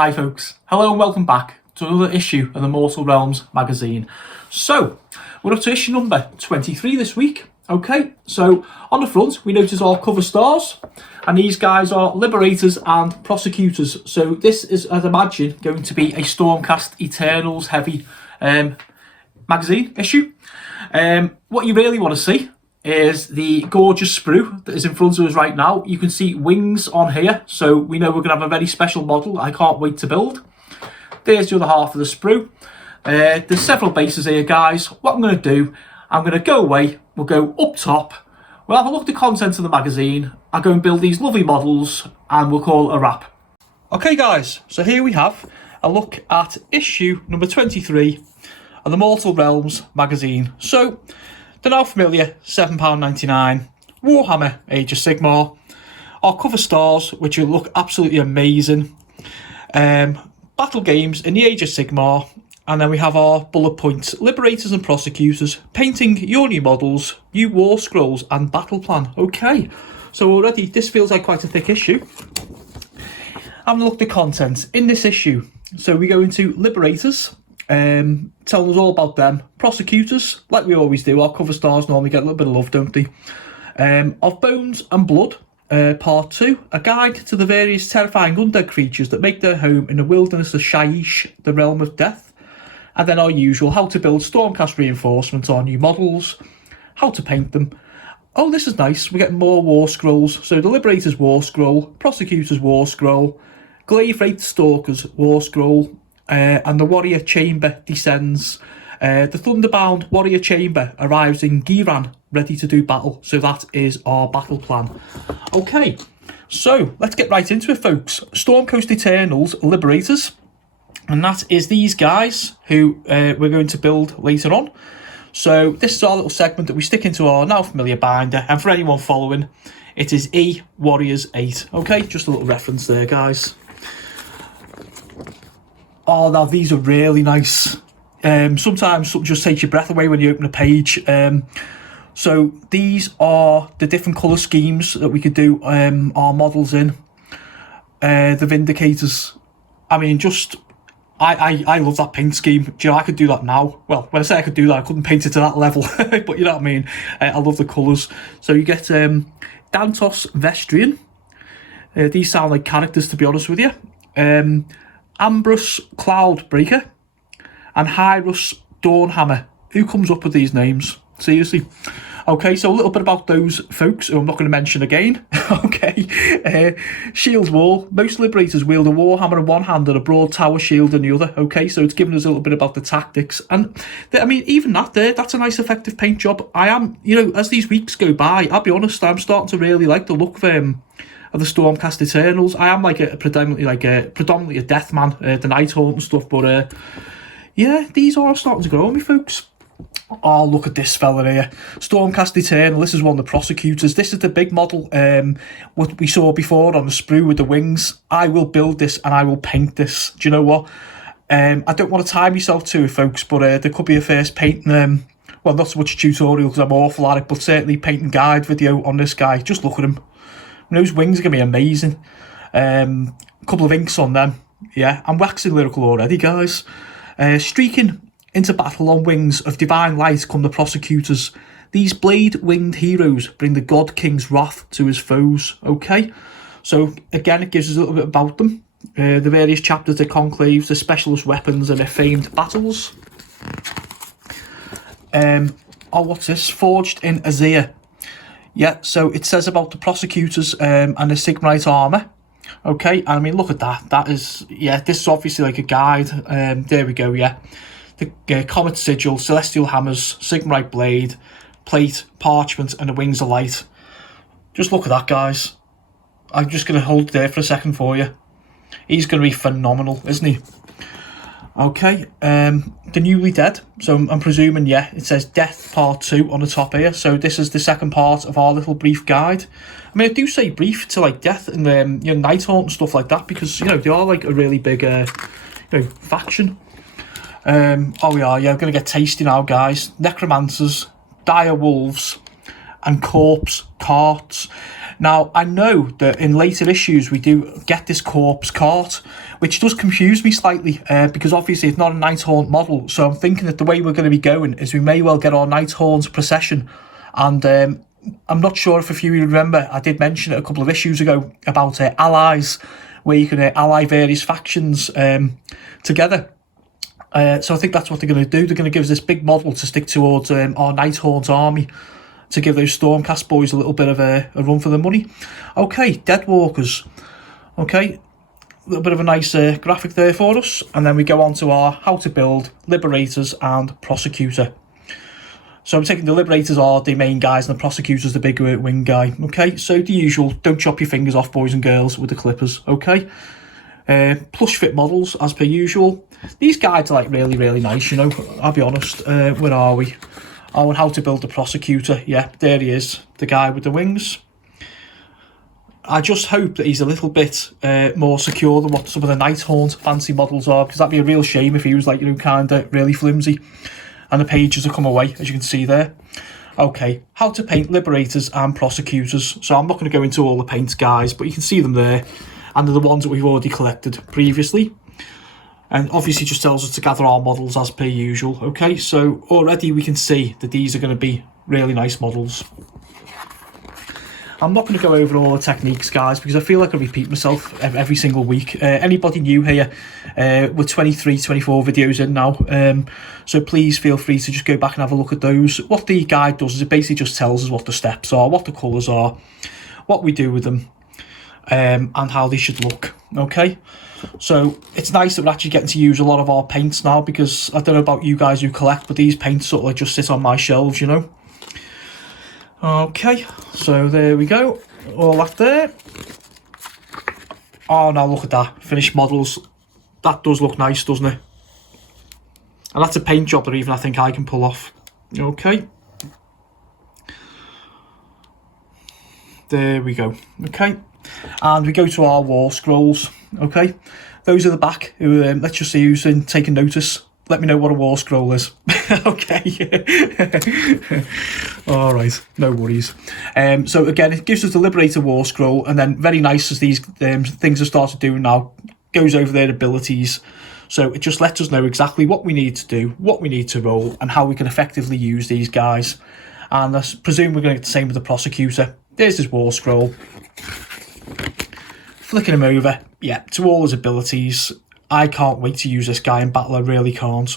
Hi folks, hello and welcome back to another issue of the Mortal Realms magazine. So, we're up to issue number 23 this week. Okay, so on the front we notice our cover stars, and these guys are Liberators and Prosecutors. So this is, I'd imagine, going to be a Stormcast Eternals heavy magazine issue. What you really want to see is the gorgeous sprue that is in front of us right now. You can see wings on here, so we know we're going to have a very special model I can't wait to build. There's the other half of the sprue. There's several bases here, guys. What I'm going to do, I'm going to go away, we'll go up top, we'll have a look at the content of the magazine, I'll go and build these lovely models, and we'll call it a wrap. Okay guys, so here we have a look at issue number 23 of the Mortal Realms magazine. So, the now familiar £7.99 Warhammer Age of Sigmar, our cover stars, which will look absolutely amazing, battle games in the Age of Sigmar, and then we have our bullet points, Liberators and Prosecutors, painting your new models, new war scrolls and battle plan. Okay, so already this feels like quite a thick issue. Having a look at the content in this issue, so we go into Liberators, telling us all about them. Prosecutors, like we always do, our cover stars normally get a little bit of love, don't they? Of Bones and Blood, part 2, a guide to the various terrifying undead creatures that make their home in the wilderness of Shaiish, the realm of death. And then our usual, how to build Stormcast reinforcements on new models, how to paint them. Oh, this is nice, we're getting more war scrolls. So the Liberators war scroll, Prosecutors war scroll, Glaive Wraith Stalkers war scroll, and the Warrior Chamber descends. The Thunderbound Warrior Chamber arrives in Giran, ready to do battle. So that is our battle plan. Okay, so let's get right into it, folks. Stormcoast Eternals Liberators, and that is these guys who we're going to build later on. So this is our little segment that we stick into our now familiar binder, and for anyone following, it is E Warriors 8. Okay, just a little reference there, guys. Oh, now these are really nice. Sometimes something just takes your breath away when you open a page. So these are the different colour schemes that we could do our models in. The Vindicators. I mean, just I love that paint scheme. Do you know, I could do that now. Well, when I say I could do that, I couldn't paint it to that level, but you know what I mean. I love the colours. So you get Dantos Vestrian. These sound like characters, to be honest with you. Ambrus Cloudbreaker and Hyrus Dawnhammer. Who comes up with these names? Seriously. Okay, so a little bit about those folks who I'm not going to mention again. Okay, Shield Wall. Most Liberators wield a Warhammer in one hand and a broad tower shield in the other. Okay, so it's giving us a little bit about the tactics. And, I mean, even that there, that's a nice effective paint job. I am, you know, as these weeks go by, I'll be honest, I'm starting to really like the look of the Stormcast Eternals. I am like predominantly a death man, the Nighthaunt and stuff, but yeah, these are starting to grow on me, folks. Oh, look at this fella here, Stormcast Eternal. This is one of the Prosecutors. This is the big model, what we saw before on the sprue with the wings. I will build this and I will paint this. Do you know what? I don't want to tie myself to it, folks, but there could be a first painting, well, not so much a tutorial because I'm awful at it, but certainly painting guide video on this guy. Just look at him. Those wings are going to be amazing. A couple of inks on them. Yeah, I'm waxing lyrical already, guys. Streaking into battle on wings of divine light come the Prosecutors. These blade-winged heroes bring the God King's wrath to his foes. Okay, so again, it gives us a little bit about them. The various chapters, the conclaves, the specialist weapons, and their famed battles. Oh, what's this? Forged in Azir. Yeah, so it says about the Prosecutors and the Sigmarite armour. Okay, I mean, look at that. That is, yeah, this is obviously like a guide. There we go, yeah. The Comet Sigil, Celestial Hammers, Sigmarite Blade, Plate, Parchment, and the Wings of Light. Just look at that, guys. I'm just going to hold it there for a second for you. He's going to be phenomenal, isn't he? Okay, the Newly Dead. So I'm presuming, yeah, it says Death Part 2 on the top here. So this is the second part of our little brief guide. I mean, I do say brief to like Death and you know, Nighthaunt and stuff like that because, you know, they are like a really big you know, faction. Oh yeah, we're going to get tasty now, guys. Necromancers, Dire Wolves, and Corpse Carts. Now, I know that in later issues we do get this corpse cart, which does confuse me slightly, because obviously it's not a Nighthaunt model, so I'm thinking that the way we're going to be going is we may well get our Nighthaunt procession, and I'm not sure if you remember, I did mention it a couple of issues ago about allies, where you can ally various factions together. So I think that's what they're going to do. They're going to give us this big model to stick towards our Nighthaunt army, to give those Stormcast boys a little bit of a run for their money. Okay, Deadwalkers. Okay, a little bit of a nice graphic there for us. And then we go on to our how to build Liberators and Prosecutor. So I'm taking the Liberators are the main guys and the Prosecutor's the big wing guy. Okay, so the usual, don't chop your fingers off, boys and girls, with the clippers. Okay, plush fit models as per usual. These guides are like really, really nice, you know, I'll be honest. Where are we? Oh, and how to build the Prosecutor. Yeah, there he is, the guy with the wings. I just hope that he's a little bit more secure than what some of the Nighthaunt fancy models are, because that'd be a real shame if he was like, you know, kind of really flimsy. And the pages have come away, as you can see there. Okay, how to paint Liberators and Prosecutors. So I'm not going to go into all the paints, guys, but you can see them there. And they're the ones that we've already collected previously. And obviously just tells us to gather our models as per usual. Okay, so already we can see that these are going to be really nice models. I'm not going to go over all the techniques, guys, because I feel like I repeat myself every single week. Anybody new here, we're 23, 24 videos in now, so please feel free to just go back and have a look at those. What the guide does is it basically just tells us what the steps are, what the colours are, what we do with them, and how they should look. Okay, so it's nice that we're actually getting to use a lot of our paints now, because I don't know about you guys who collect, but these paints sort of like just sit on my shelves, you know. Okay, so there we go, all that there. Oh, now look at that, finished models. That does look nice, doesn't it? And that's a paint job that even I think I can pull off. Okay, there we go. Okay, and we go to our war scrolls. Okay, those are the back. Let's just see who's taking notice. Let me know what a war scroll is. Okay. All right, no worries. So again, it gives us the Liberator war scroll, and then very nice as these things have started doing now, goes over their abilities. So it just lets us know exactly what we need to do, what we need to roll, and how we can effectively use these guys. And I presume we're going to get the same with the Prosecutor. There's his war scroll. Flicking him over, yeah, to all his abilities. I can't wait to use this guy in battle, I really can't.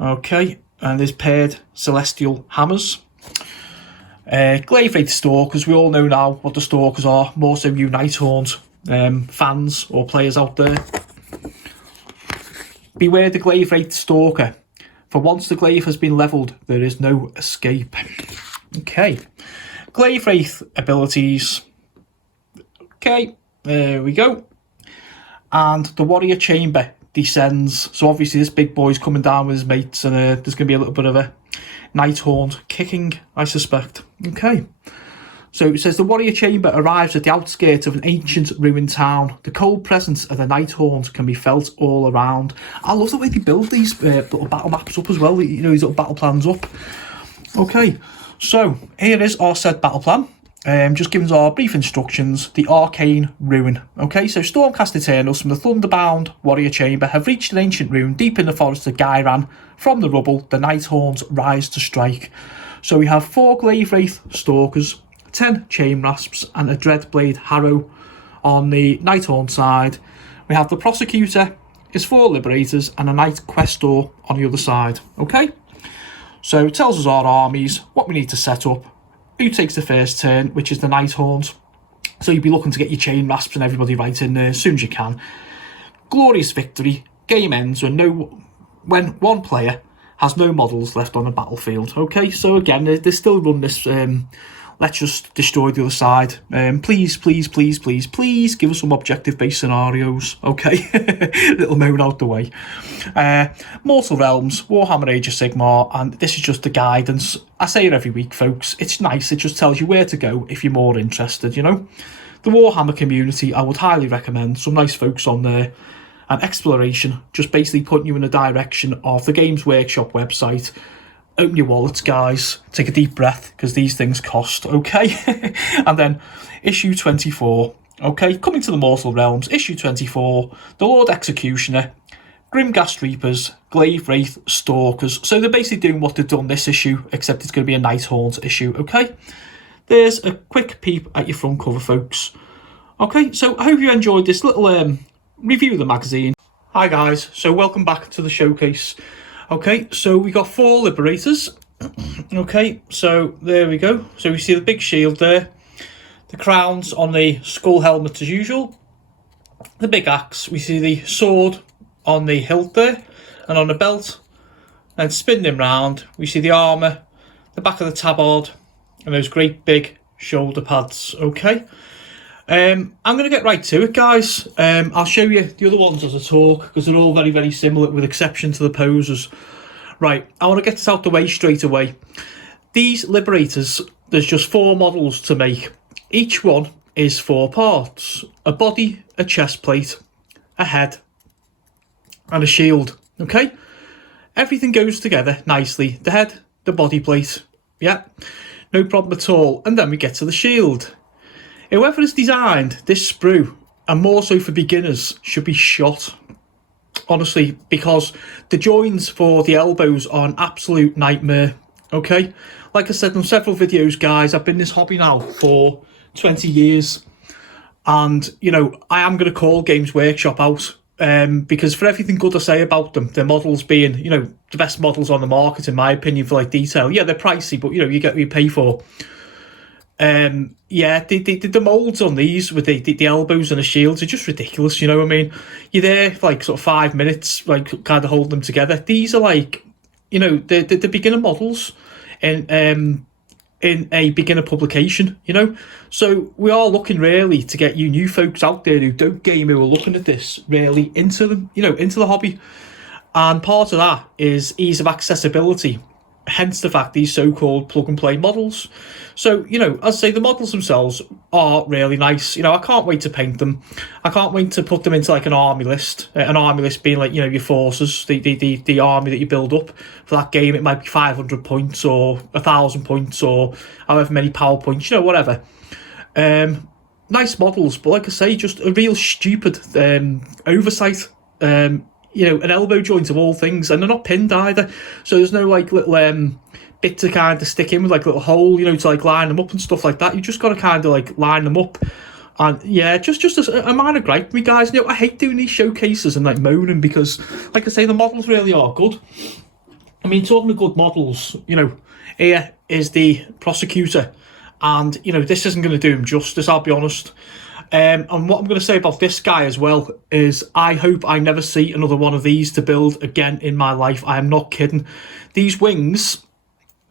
Okay, and there's paired Celestial Hammers. Glaive Wraith Stalkers, we all know now what the Stalkers are, more so you Nighthaunt fans or players out there. Beware the Glaive Wraith Stalker, for once the glaive has been levelled, there is no escape. Okay, Glaive Wraith abilities. Okay, there we go. And the Warrior Chamber descends. So obviously this big boy's coming down with his mates, and there's going to be a little bit of a Nighthaunt kicking, I suspect. Okay. So it says the Warrior Chamber arrives at the outskirts of an ancient ruined town. The cold presence of the Nighthaunt can be felt all around. I love the way they build these little battle maps up as well. You know, these little battle plans up. Okay. So here is our said battle plan. Just giving us our brief instructions. The Arcane Ruin. Okay, so Stormcast Eternals from the Thunderbound Warrior Chamber have reached an ancient ruin deep in the forest of Gairan. From the rubble, the Nighthaunts rise to strike. So we have 4 Glaive Wraith Stalkers, 10 Chain Rasps, and a Dreadblade Harrow on the Nighthaunt side. We have the Prosecutor, his 4 Liberators, and a Night Questor on the other side. Okay, so it tells us our armies, what we need to set up, who takes the first turn, which is the Nighthaunt. So you'll be looking to get your Chain Rasps and everybody right in there as soon as you can. Glorious victory. Game ends when one player has no models left on the battlefield. Okay, so again, they still run this, let's just destroy the other side. Please, please, please, please, please give us some objective-based scenarios. Okay, little moan out the way. Mortal Realms, Warhammer Age of Sigmar, and this is just the guidance. I say it every week, folks. It's nice. It just tells you where to go if you're more interested, you know. The Warhammer community, I would highly recommend. Some nice folks on there. And Exploration, just basically putting you in the direction of the Games Workshop website. open your wallets, guys, take a deep breath, because these things cost, okay? And then issue 24, okay, coming to the Mortal Realms, issue 24, the Lord Executioner, Grimghast Reapers, Glaive Wraith, Stalkers. So they're basically doing what they've done this issue, except it's going to be a Nighthaunt issue, okay? There's a quick peep at your front cover, folks. Okay, so I hope you enjoyed this little review of the magazine. Hi guys, so welcome back to the showcase. Okay, so we got 4 Liberators. Okay, so there we go. So we see the big shield there, the crowns on the skull helmet as usual, the big axe, we see the sword on the hilt there, and on the belt, and spinning him round, we see the armour, the back of the tabard, and those great big shoulder pads, okay? I'm going to get right to it, guys. I'll show you the other ones as I talk, because they're all very, very similar, with exception to the poses. Right, I want to get this out the way straight away. These Liberators, there's just 4 models to make. Each one is 4 parts. A body, a chest plate, a head, and a shield, okay? Everything goes together nicely. The head, the body plate, yeah, no problem at all. And then we get to the shield. Whoever has designed this sprue, and more so for beginners, should be shot. Honestly, because the joins for the elbows are an absolute nightmare, okay? Like I said in several videos, guys, I've been in this hobby now for 20 years. And, you know, I am going to call Games Workshop out. Because for everything good I say about them, their models being, you know, the best models on the market in my opinion for like detail. Yeah, they're pricey, but you know, you get what you pay for. Yeah, the molds on these with the elbows and the shields are just ridiculous. You know what I mean? You're there for like sort of 5 minutes, like kind of hold them together. These are like, you know, the beginner models in a beginner publication, you know. So we are looking really to get you new folks out there who don't game, who are looking at this really into them, you know, into the hobby. And part of that is ease of accessibility, hence the fact these so-called plug and play models. So, you know, as I say, the models themselves are really nice. You know, I can't wait to paint them. I can't wait to put them into like an army list being like, you know, your forces, the army that you build up for that game. It might be 500 points or 1,000 points or however many power points, you know, whatever. Nice models, but like I say, just a real stupid oversight. You know, an elbow joint of all things, and they're not pinned either, so there's no like little bit to kind of stick in with, like a little hole, you know, to like line them up and stuff like that. You just got to kind of like line them up. And yeah, just a minor gripe, me guys. You know, I hate doing these showcases and like moaning, because like I say, the models really are good. I mean, talking of good models, you know, here is the Prosecutor, and you know, this isn't going to do him justice, I'll be honest. And what I'm going to say about this guy as well is I hope I never see another one of these to build again in my life. I am not kidding. These wings,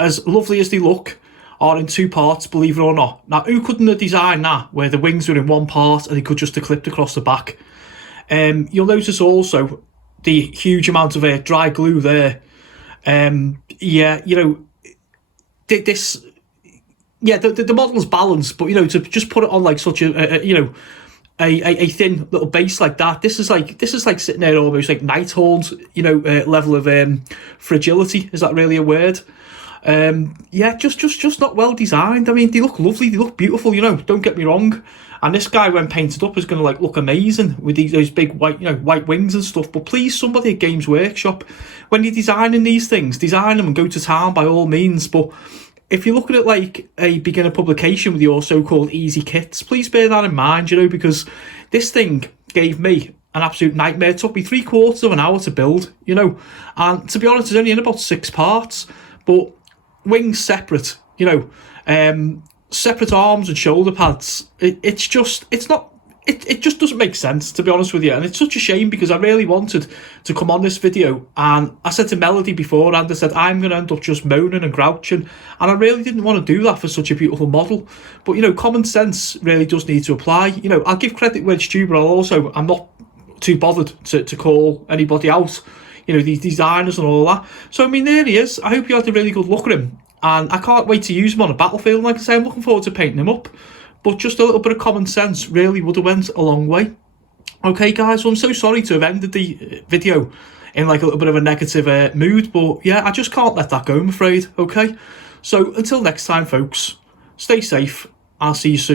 as lovely as they look, are in 2 parts, believe it or not. Now, who couldn't have designed that, where the wings were in 1 part and they could just have clipped across the back? You'll notice also the huge amount of dry glue there. Yeah, you know, this... Yeah, the model's balanced, but you know, to just put it on like such a you know, a thin little base like that, this is like sitting there almost like Nighthaunt, you know, level of fragility. Is that really a word? Yeah, just not well designed. I mean, they look lovely, they look beautiful, you know, don't get me wrong. And this guy, when painted up, is going to like look amazing with those big white, you know, white wings and stuff. But please, somebody at Games Workshop, when you're designing these things, design them and go to town by all means. But if you're looking at like a beginner publication with your so-called easy kits, please bear that in mind, you know, because this thing gave me an absolute nightmare. It took me 3/4 of an hour to build, you know, and to be honest, it's only in about 6 parts, but wings separate, you know, separate arms and shoulder pads. It just doesn't make sense, to be honest with you, and it's such a shame, because I really wanted to come on this video, and I said to Melody before, and I said I'm going to end up just moaning and grouching, and I really didn't want to do that for such a beautiful model. But you know, common sense really does need to apply. You know, I'll give credit where it's due, but I'm not too bothered to call anybody out, you know, these designers and all that. So I mean, there he is. I hope you had a really good look at him, and I can't wait to use him on a battlefield. Like I say, I'm looking forward to painting him up. But just a little bit of common sense really would have went a long way. Okay, guys, well, I'm so sorry to have ended the video in like a little bit of a negative mood. But yeah, I just can't let that go, I'm afraid. Okay, so until next time, folks, stay safe. I'll see you soon.